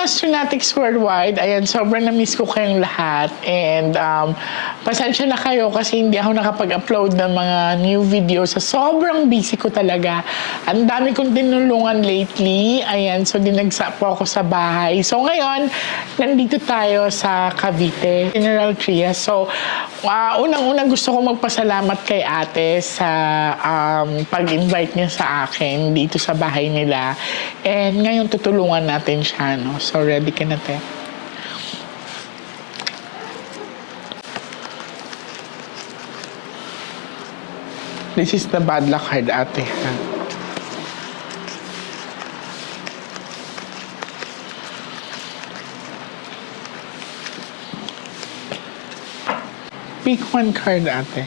Astronatics Worldwide, ayan, sobrang na-miss ko kayong lahat. And pasensya na kayo kasi hindi ako nakapag-upload ng mga new videos. Sa sobrang busy ko talaga. Ang dami kong tinulungan lately. Ayan, so dinagsa po ako sa bahay. So ngayon, nandito tayo sa Cavite, General Trias. So, unang-unang gusto ko magpasalamat kay ate sa pag-invite niya sa akin dito sa bahay nila. And ngayon tutulungan natin siya, no? So, ready ka na, te? This is the bad luck card, ate. Ha? Pick one card, ate.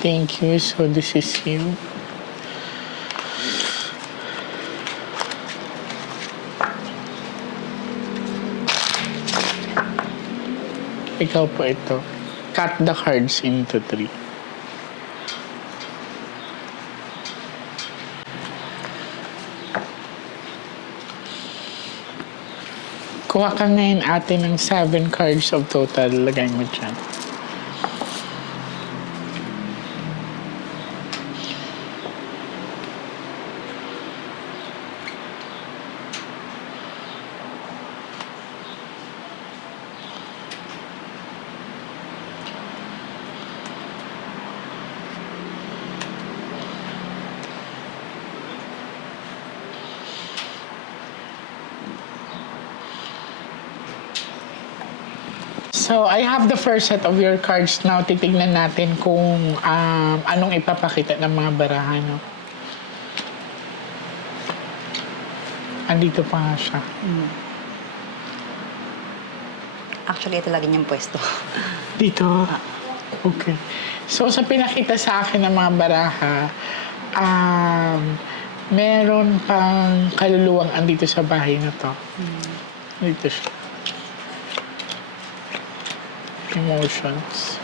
Thank you. So, this is you. Ikaw po ito. Cut the cards into 3. Kuha ka ngayon ate ng 7 cards of total. Lagay mo dyan. So, I have the first set of your cards now. Titignan natin kung anong ipapakita ng mga barahan. No? Andito pa nga siya. Actually, ito lagi niyang pwesto. Dito? Okay. So, sa pinakita sa akin ng mga baraha, meron pang kaluluwang andito sa bahay na to. Dito siya. Emotions.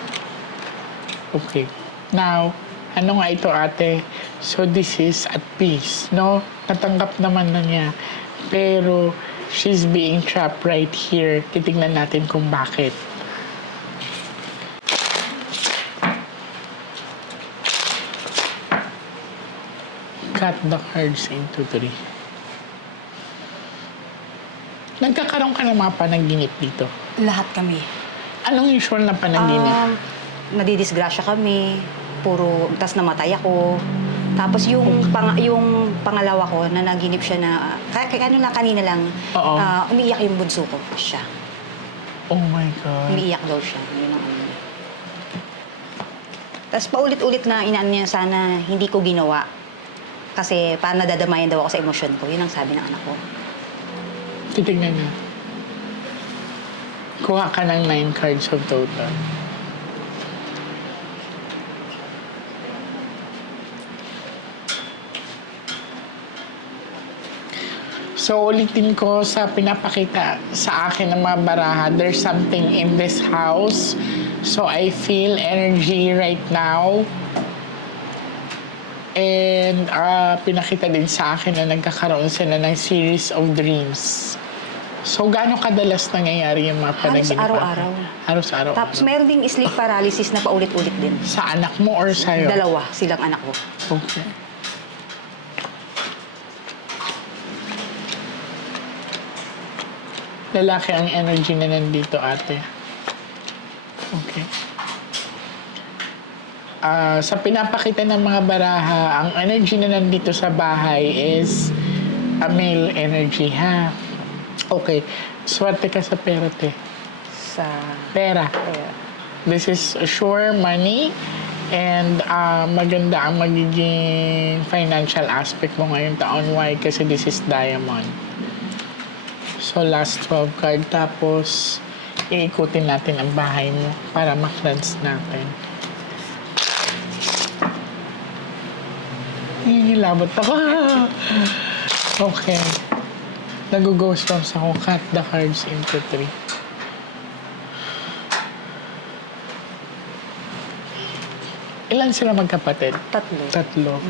Okay. Now, ano nga ito ate? So this is at peace, no? Natanggap naman na niya. Pero she's being trapped right here. Titignan natin kung bakit. Cut the cards into 3. Nagkakaroon ka ng mga panaginip dito? Lahat kami. Anong usual na panaginip? Nadidisgrasya kami. Tas namatay ako. Tapos yung pangalawa ko, na naginip siya na, kanina lang, umiiyak yung bunso ko siya. Oh my God. Umiiyak daw siya. Yun ang ano. Tapos paulit-ulit na inaan niya sana hindi ko ginawa. Kasi parang nadadamayan daw ako sa emosyon ko. Yun ang sabi ng anak ko. Titignan na. Kuha ka ng 9 cards of total. So, ulitin ko sa pinapakita sa akin ng mga baraha, there's something in this house. So, I feel energy right now. And pinakita din sa akin na nagkakaroon sila ng series of dreams. So, gaano kadalas nangyayari yung mga panaginip? Halos araw-araw. Halos araw-araw. Tapos meron ding sleep paralysis na paulit-ulit din. Sa anak mo or sa'yo? Dalawa silang anak ko. Okay. Lalaki ang energy na nandito, ate. Okay. Sa pinapakita ng mga baraha, ang energy na nandito sa bahay is a male energy, ha? Okay. Swerte ka sa pera, te. Sa Pera. This is sure money and maganda ang magiging financial aspect mo ngayong taon. Why? Kasi this is diamond. So, last 12 card. Tapos, iikutin natin ang bahay mo para ma-cleanse natin. Hilabot ako. Okay. Nag-goosebumps ako. Cut the cards into 3. Ilan sila magkapatid? Tatlo. Tatlo.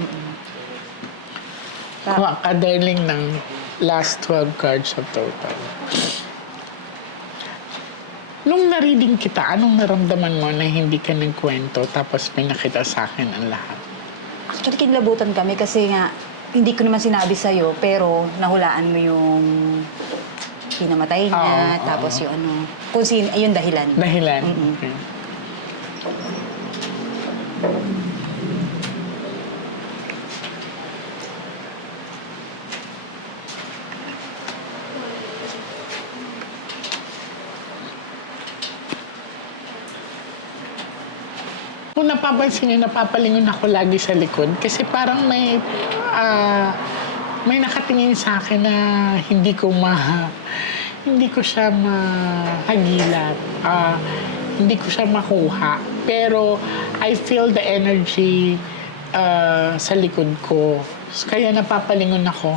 Kuha ka, darling, ng last 12 cards of total. Nung na-reading kita, anong naramdaman mo na hindi ka nagkwento tapos pinakita sa akin ang lahat? Actually, kinlabutan kami kasi nga, hindi ko naman sinabi sa'yo, pero nahulaan mo yung pinamatay niya, Oo, tapos oo. yung ano, kung sino, yung dahilan. Dahilan? Mm-mm. Okay. Kung napapansin niyo, napapalingon ako lagi sa likod kasi parang may nakatingin sa akin na hindi ko siya mahagilan. Hindi ko siya makuha. Pero I feel the energy sa likod ko. Kaya napapalingon ako.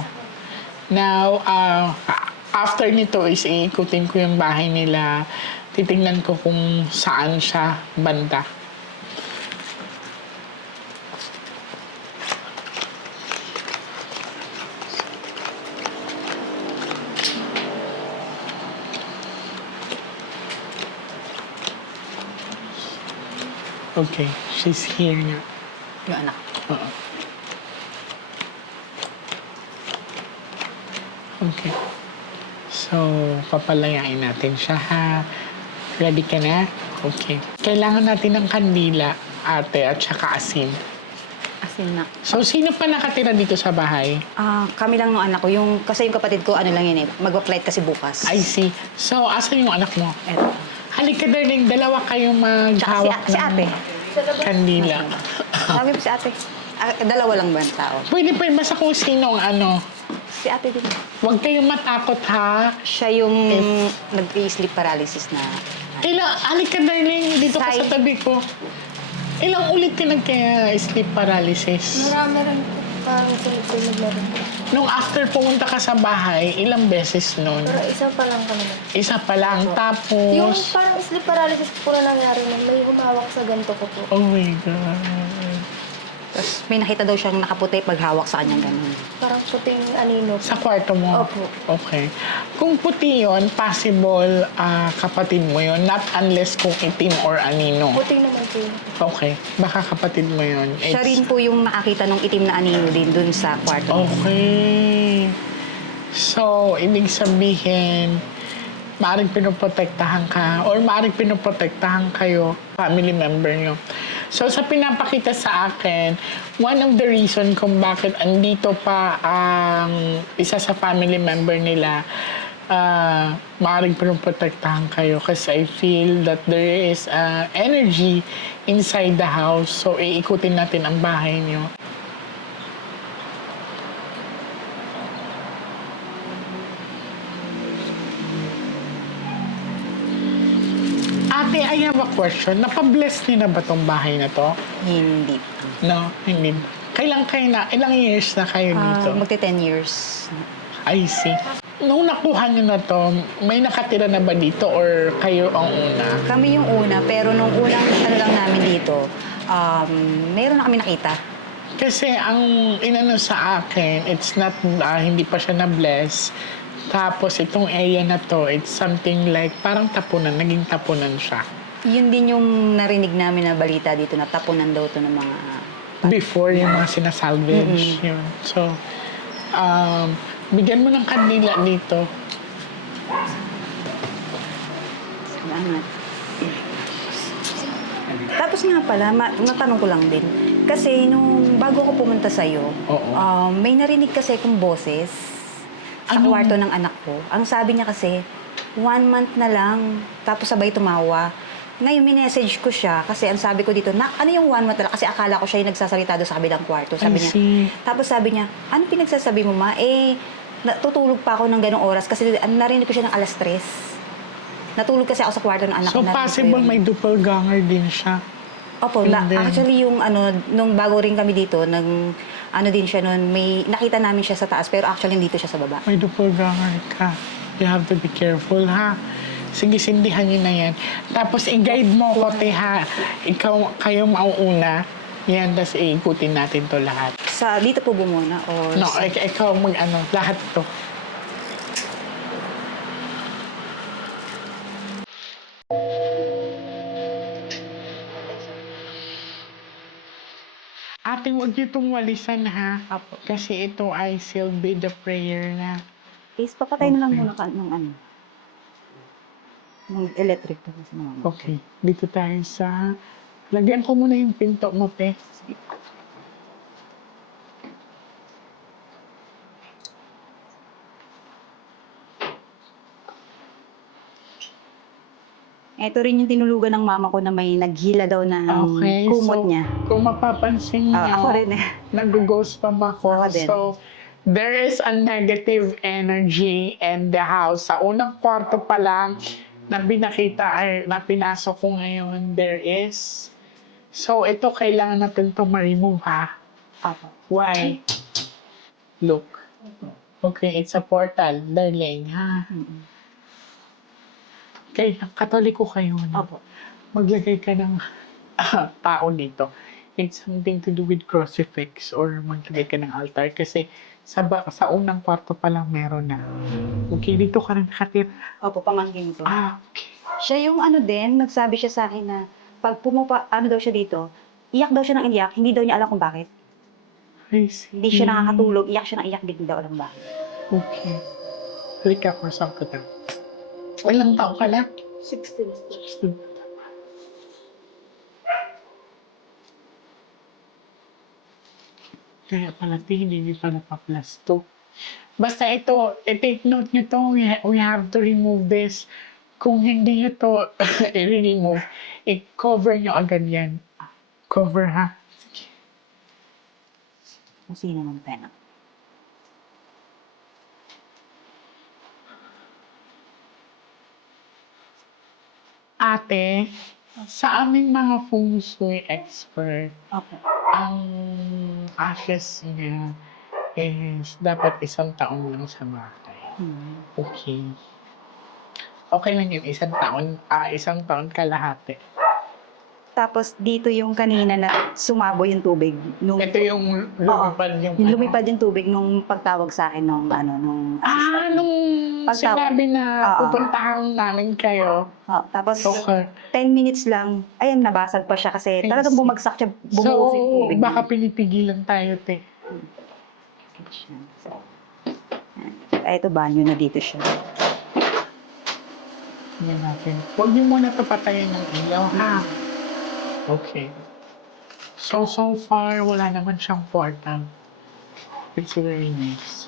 Now, after nito is iikutin ko yung bahay nila. Titingnan ko kung saan siya banda. Okay, she's here nga. Yung anak. Oo. Okay. So, papalayain natin siya, ha? Ready ka na? Okay. Kailangan natin ng kandila, ate, at saka asin. Asin na. So, sino pa nakatira dito sa bahay? Kami lang ng anak ko. Kasi yung kapatid ko, ano lang yun eh, mag-flight kasi bukas. I see. So, asan yung anak mo? Eto. Halika, darling. Dalawa kayong maghawak Si ate. kandila. Sabi po si ate. Dalawa lang ba ang tao? Pwede pa basta kung sino ang ano. Si ate din. Huwag kayong matakot, ha? Siya yung nag-sleep paralysis na. Halika, darling. Dito ka sa Sai. tabi ko. Ilang ulit ka nagka-sleep paralysis? Marami rin po. Parang sunod-sunod na rin. Nung after pumunta ka sa bahay, ilang beses nun? Pero isa pa lang ka naman. Isa pa lang. Yung Tapos, parang sleep paralysis po na nangyari nun, may humawak sa ganito ko po. oh my God. Tapos may nakita daw siyang nakaputi paghawak sa kanyang ganun. Parang puting anino. Sa kwarto mo? Opo. Okay. Kung puti yun, possible kapatid mo yun. Not unless kung itim or anino. Puting naman po yun. Okay. Baka kapatid mo yun. Siya rin po yung nakakita nung itim na anino din dun sa kwarto. Okay. So, ibig sabihin, maaaring pinoprotektahan ka or maaaring pinoprotektahan kayo, family member nyo. So, sa pinapakita sa akin, one of the reason kung bakit andito pa ang isa sa family member nila, maaaring pinoprotektahan kayo kasi I feel that there is energy inside the house. So, iikutin natin ang bahay nyo. Ate, I have a question. Napabless niyo na ba tong bahay na to? Hindi. No, hindi. Kailan kayo na? Ilang years na kayo dito? Magti-10 years. I see. Nung nakuha niyo na to, may nakatira na ba dito or kayo ang una? Kami yung una, pero nung unang ano lang namin dito, meron na kami nakita. Kasi ang inano sa akin, it's not, hindi pa siya na-bless. Tapos itong area na to, it's something like parang tapunan, naging tapunan siya. Yun din yung narinig namin na balita dito, na tapunan daw to ng mga... Before yung mga sinasalvage. Yun. So, bigyan mo ng kandila dito. Salamat. Tapos nga pala, natanong ko lang din. Kasi nung bago ko pumunta sa'yo, Oo. may narinig kasi kong boses sa Anong- kwarto ng anak ko. Ang sabi niya kasi, 1 month na lang, tapos sabay tumawa. Ngayon, minessage ko siya kasi ang sabi ko dito, ano yung 1 month na lang? Kasi akala ko siya yung nagsasalita doon sa kabilang kwarto. Sabi I niya, see. tapos sabi niya, ano pinagsasabi mo, ma? Tutulog pa ako ng ganong oras kasi narinig ko siya ng 3:00. Natulog kasi ako sa kwarto ng anak So, ko. Narinig ko possible yun. may doppelganger din siya. Opo, And then- actually yung nung bago rin kami dito, din siya nun, may nakita namin siya sa taas, pero actually dito siya sa baba. May doppelganger ka. You have to be careful, ha? Sige, sindihan niyo na yan. Tapos, i-guide mo ko, te, ha? Kayo mauuna. Yan, tapos iikutin natin to lahat. Dito po bumuna? O No, ikaw lahat to. Ate, huwag niyo itong walisan, ha? Apo. Kasi ito ay sealed with the prayer na. Is, papatay na lang Okay. muna ng ano. Ng electric to sa mga. Okay, dito tayo sa... Lagyan ko muna yung pinto mo, te. Ito rin yung tinulugan ng mama ko na may naghila daw ng Okay, kumot so niya. kung mapapansin niyo, Ako rin eh. nag-ghost pa ako. Ako din. So, there is a negative energy in the house. Sa unang kwarto pa lang na binakita ay na pinasok ko ngayon, there is. So, ito kailangan natin ito ma-remove, ha? Apo. Why? Look. Okay, it's a portal, darling, ha? Mm-mm. Kaya, katoliko kayo, no? Opo. Maglagay ka ng tao dito. It's something to do with crucifix or maglagay ka ng altar kasi sa unang kwarto pa lang meron na. Okay, dito ka rin nakatira. Opo, pamangkin ko. Okay. Siya yung ano din, nagsabi siya sa akin na pag ano daw siya dito, iyak daw siya ng iyak, hindi daw niya alam kung bakit. I see. Hindi siya nakakatulog, iyak siya ng iyak, hindi daw alam bakit. Okay. Halika, kusap ka daw. Ilang taon ka lang? 16. Kaya pala, hindi pala pa-plus to. Basta ito, take note nyo to, we have to remove this. Kung hindi nyo to i-remove, i-cover nyo agad yan. Cover, ha? Kung sino ng pena. Ate, sa aming mga feng shui expert, Opo. ang ashes niya is dapat 1 taon lang sa bahay. Okay. Okay lang yun, 1 taon, 1 taon kalahati. Tapos dito yung kanina na sumabo yung tubig. Nung, Ito yung lumipad yung... yung lumipad yung tubig nung pagtawag sa akin nung nung nung Pagtawag. sinabi na Oo. pupuntahan namin kayo. Tapos Okay. 10 minutes lang, ayun, nabasag pa siya kasi talagang bumagsak siya, So, bumuhos yung tubig. baka pinipigilan tayo, te. Ito banyo na dito siya. Yan natin. Huwag niyo muna ito patayin ng ilaw, ha? Okay. So far, wala naman siyang portal. It's very nice.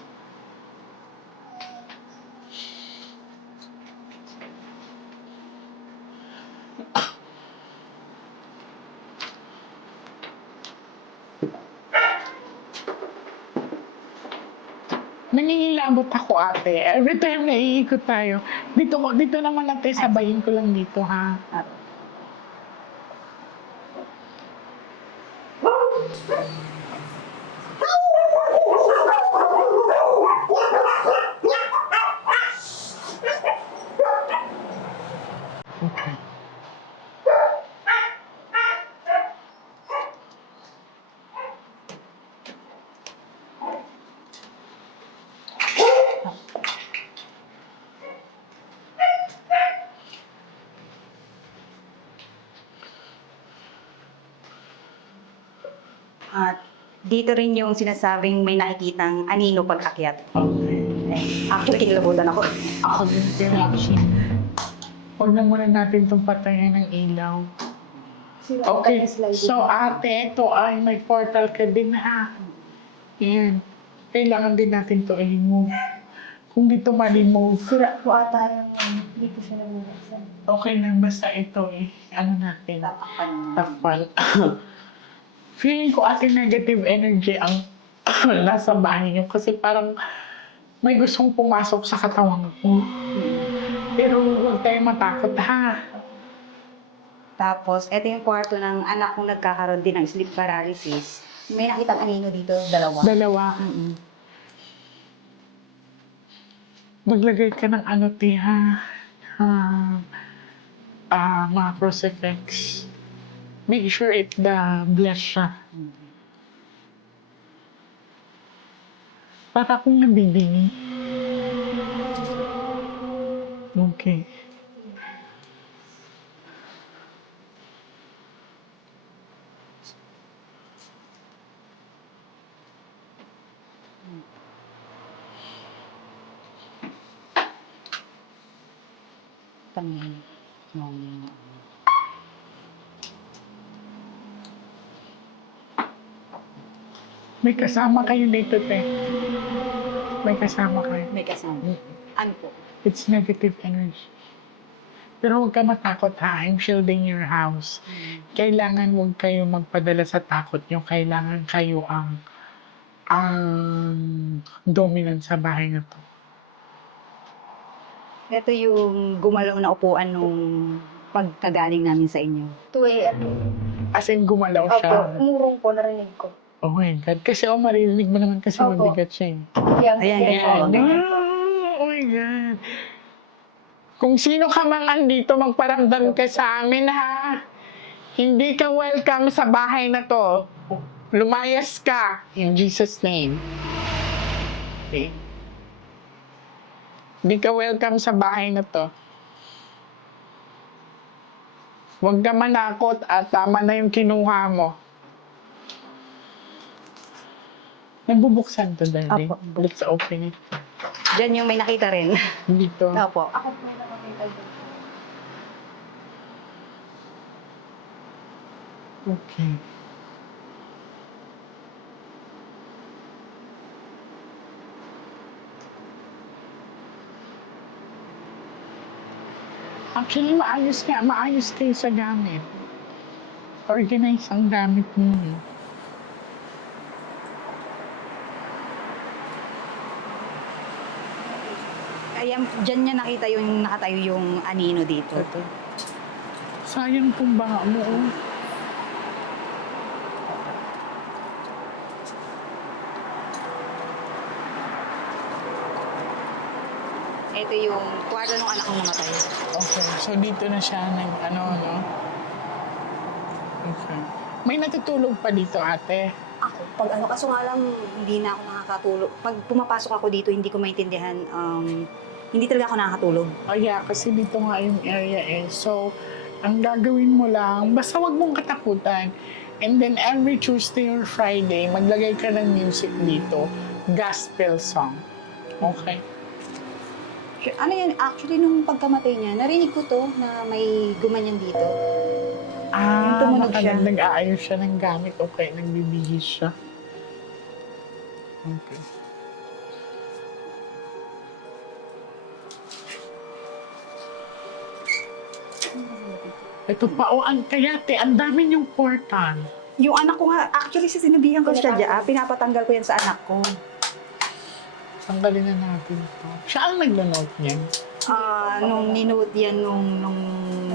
Nangingilabot ako, ate. Every time na iikot tayo. Dito naman natin, sabayin ko lang dito, ha? Okay. At dito rin yung sinasabing may nakikitang anino pag-akyat. Okay. Actually, kinilabutan ako. Ako din, pero actually, huwag na muna natin itong patayin ng ilaw. Okay, so ate, ito ay may portal ka din, ha? Yan. Kailangan din natin ito i-remove. Kung dito ma-remove, Sira po ata yung hindi ko siya nabubuksan. okay lang, basta ito ano natin, takpan. Feeling ko ate negative energy ang nasa bahay niyo kasi parang may gustong pumasok sa katawan ko. Pero huwag tayong matakot, ha? Tapos, ito yung kwarto ng anak kong nagkakaroon din ng sleep paralysis. May nakitang anino dito, dalawa. Dalawa. Mm-mm. Maglagay ka ng ano, te, ha? Mga crucifix. Make sure it bless siya. Para akong nabibingi. Okay. Tanong. Nung... May kasama kayo dito, te. May kasama kayo. May kasama. Ano po? It's negative energy. Pero huwag ka matakot ha. I'm shielding your house. Kailangan huwag kayo magpadala sa takot nyo. Kailangan kayo ang dominant sa bahay na to. Ito yung gumalaw na upuan nung pagkagaling namin sa inyo. 2 a.m. As in, gumalaw Opo, siya. umurong po, narinig ko. Oh my God. Kasi maririnig mo naman kasi Opo. mabigat siya eh. Yan, Ayan, yan. ganyan. Oh my God. Kung sino ka man andito, magparamdam ka sa amin ha. Hindi ka welcome sa bahay na to. Lumayas ka. In Jesus' name. Okay. Hindi ka welcome sa bahay na to. Huwag ka manakot at tama na yung kinuha mo. Nagbubuksan to, darling. Apo. Let's open it. Diyan yung may nakita rin. Dito. Opo. Ako po nakakita dito. Okay. Actually, maayos kayo sa gamit. Organize ang gamit niyo. Kaya diyan niya nakita yung nakatayo yung anino dito. Sayang kung baka mo. Oh. Ito yung kwarto ng anak kong namatay. Okay, so dito na siya no? Okay. May natutulog pa dito, ate. Ako, pag ano, kaso nga lang, hindi na ako nakakatulog. Pag pumapasok ako dito, hindi ko maintindihan, hindi talaga ako nakakatulog. Oh yeah, kasi dito nga yung area eh. So, ang gagawin mo lang, basta wag mong katakutan. And then every Tuesday or Friday, maglagay ka ng music dito. Gospel song. Okay? Ano yan, actually, nung pagkamatay niya, narinig ko to na may gumanyan dito. Yung tumunog siya. Nag-aayos siya ng gamit. Okay, nagbibihis siya. Okay. Ito pa, kayate, ang dami niyong portal. Yung anak ko nga, actually, sinabihan ko siya dyan, pinapatanggal ko yan sa anak ko. Tanggalin na natin ito. Siya ang naglo-note niyan. Nung ninote yan nung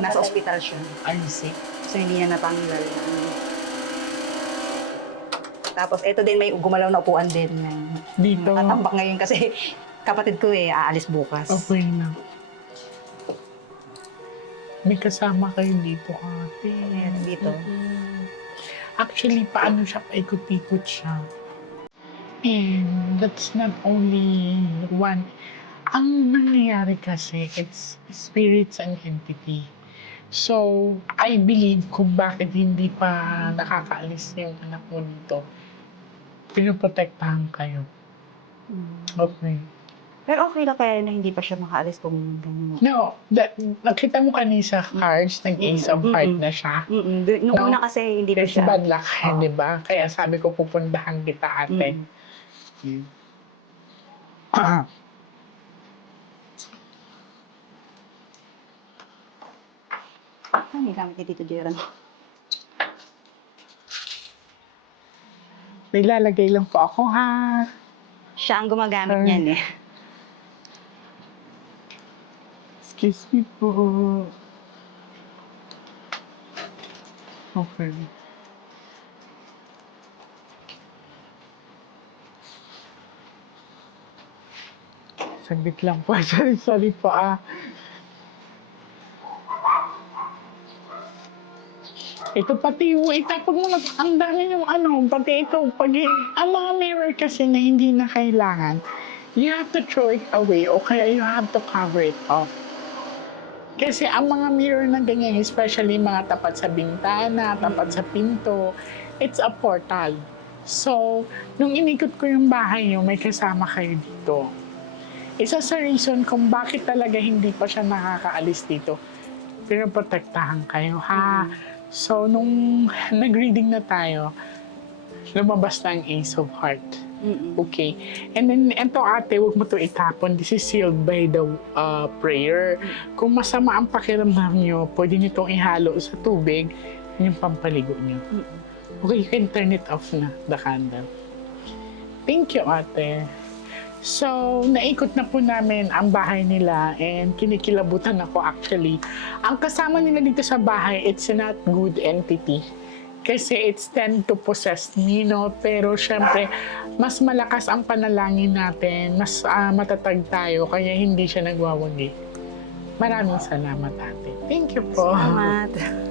nasa ospital siya. I see. So, hindi niya natanggal. Tapos, ito din, may gumalaw na upuan din. Dito. Nakatambak ngayon kasi kapatid ko aalis bukas. Okay na. May kasama kayo dito, ate. Ayan, dito. Actually, paano siya? Paikot-ikot siya. And that's not only one. Ang nangyayari kasi, it's spirits and entity. So, I believe kung bakit hindi pa nakakaalis yung anak mo dito, pinoprotektahan kayo. Okay. Pero okay lang kaya na hindi pa siya makaalis kung gano'n. No, nakita mo kanina sa cards, nag-ace of heart na siya. Nung una kasi hindi pa Kasi siya. bad luck, di ba? Kaya sabi ko, pupuntahan kita, ate. Ano yung gamit ni Tito Jeron? Nilalagay lang po ako, ha? Siya ang gumagamit niyan eh. Excuse me po. Okay. Saglit lang po. Sorry po, Ito pati yung itapon mo na ang dami yung pati ito, ang mga mirror kasi na hindi na kailangan, you have to throw it away o kaya you have to cover it off. Kasi ang mga mirror na ganyan, especially mga tapat sa bintana, tapat sa pinto, it's a portal. So, nung inikot ko yung bahay nyo, may kasama kayo dito. isa sa reason kung bakit talaga hindi pa siya nakakaalis dito. Pero protektahan kayo, ha? So, nung nag-reading na tayo, lumabas na ang Ace of Heart. Okay. And then, eto ate, huwag mo to itapon. This is sealed by the prayer. Kung masama ang pakiramdam nyo, pwede nyo itong ihalo sa tubig, yun yung pampaligo nyo. Okay, you can turn it off na, the candle. Thank you, ate. So, naikot na po namin ang bahay nila and kinikilabutan ako actually. Ang kasama nila dito sa bahay, it's not good entity. Kasi it's tend to possess me, no? Pero syempre, mas malakas ang panalangin natin, mas matatag tayo, kaya hindi siya nagwawagi. Maraming salamat, ate. Thank you po. Salamat.